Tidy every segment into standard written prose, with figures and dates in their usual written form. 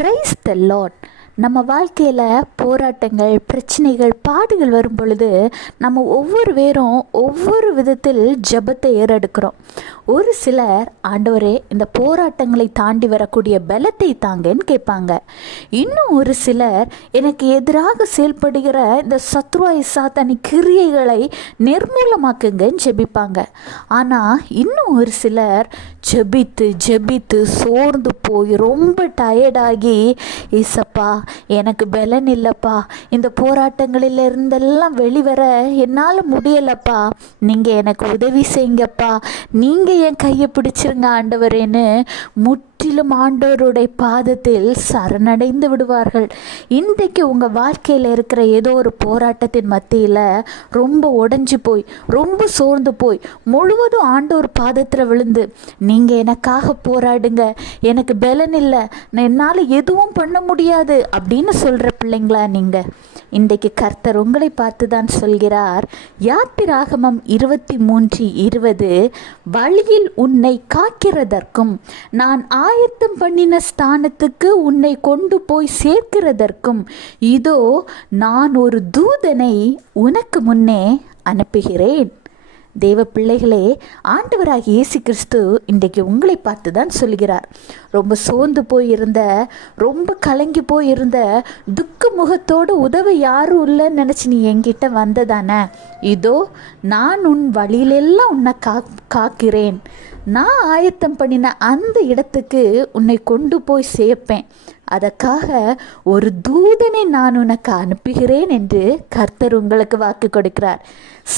Praise the Lord. நம்ம வாழ்க்கையில் போராட்டங்கள், பிரச்சனைகள், பாடுகள் வரும் பொழுது நம்ம ஒவ்வொரு பேரும் ஒவ்வொரு விதத்தில் ஜெபத்தை ஏறெடுக்கிறோம். ஒரு சிலர், ஆண்டவரே இந்த போராட்டங்களை தாண்டி வரக்கூடிய பலத்தை தாங்கன்னு கேட்பாங்க. இன்னும் ஒரு சிலர், எனக்கு எதிராக செயல்படுகிற இந்த சத்ருவாய் சாத்தானி கிரியைகளை நிர்மூலமாக்குங்கன்னு ஜெபிப்பாங்க. ஆனால் இன்னும் ஒரு சிலர் ஜெபித்து ஜெபித்து சோர்ந்து போய் ரொம்ப டயர்டாகி, ஏசப்பா எனக்கு பலன் இல்லைப்பா, இந்த போராட்டங்களில் இருந்தெல்லாம் வெளிவர என்னால் முடியலப்பா, நீங்கள் எனக்கு உதவி செய்யுங்கப்பா, நீங்கள் என் கையை பிடிச்சிருங்க ஆண்டவரேன்னு முற்றிலும் ஆண்டவருடைய பாதத்தில் சரணடைந்து விடுவார்கள். இன்றைக்கு உங்கள் வாழ்க்கையில் இருக்கிற ஏதோ ஒரு போராட்டத்தின் மத்தியில் ரொம்ப உடஞ்சி போய், ரொம்ப சோர்ந்து போய், முழுவதும் ஆண்டவர் பாதத்தில் விழுந்து, நீங்கள் எனக்காக போராடுங்க, எனக்கு பலன் இல்லை, என்னால் எதுவும் பண்ண முடியாது அப்படின்னு சொல்கிற பிள்ளைங்களா நீங்கள்? இன்றைக்கு கர்த்தர் உங்களை பார்த்து தான் சொல்கிறார். யாத்திராகமம் 23:20, வழியில் உன்னை காக்கிறதற்கும் நான் ஆயத்தம் பண்ணின ஸ்தானத்துக்கு உன்னை கொண்டு போய் சேர்க்கிறதற்கும் இதோ நான் ஒரு தூதனை உனக்கு முன்னே அனுப்புகிறேன். தேவ பிள்ளைகளே, ஆண்டவராகிய இயேசு கிறிஸ்து இன்றைக்கு உங்களை பார்த்து தான் சொல்கிறார். ரொம்ப சோர்ந்து போயிருந்த, ரொம்ப கலங்கி போயிருந்த, துக்க முகத்தோடு உதவ யாரும் இல்லைன்னு நினச்சி நீ என்கிட்ட வந்ததானே, இதோ நான் உன் வழியிலெல்லாம் உன்னை காக்கிறேன், நான் ஆயத்தம் பண்ணின அந்த இடத்துக்கு உன்னை கொண்டு போய் சேர்ப்பேன், அதற்காக ஒரு தூதனை நான் உனக்கு அனுப்புகிறேன் என்று கர்த்தர் உங்களுக்கு வாக்கு கொடுக்கிறார்.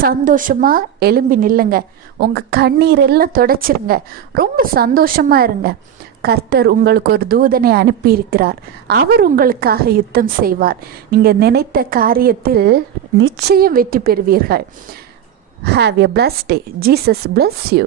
சந்தோஷமாக எழும்பி நில்லுங்க, உங்கள் கண்ணீரெல்லாம் தொடச்சிருங்க, ரொம்ப சந்தோஷமாக இருங்க. கர்த்தர் உங்களுக்கு ஒரு தூதனை அனுப்பியிருக்கிறார். அவர் உங்களுக்காக யுத்தம் செய்வார். நீங்கள் நினைத்த காரியத்தில் நிச்சயம் வெற்றி பெறுவீர்கள். Have a blessed day. Jesus bless you.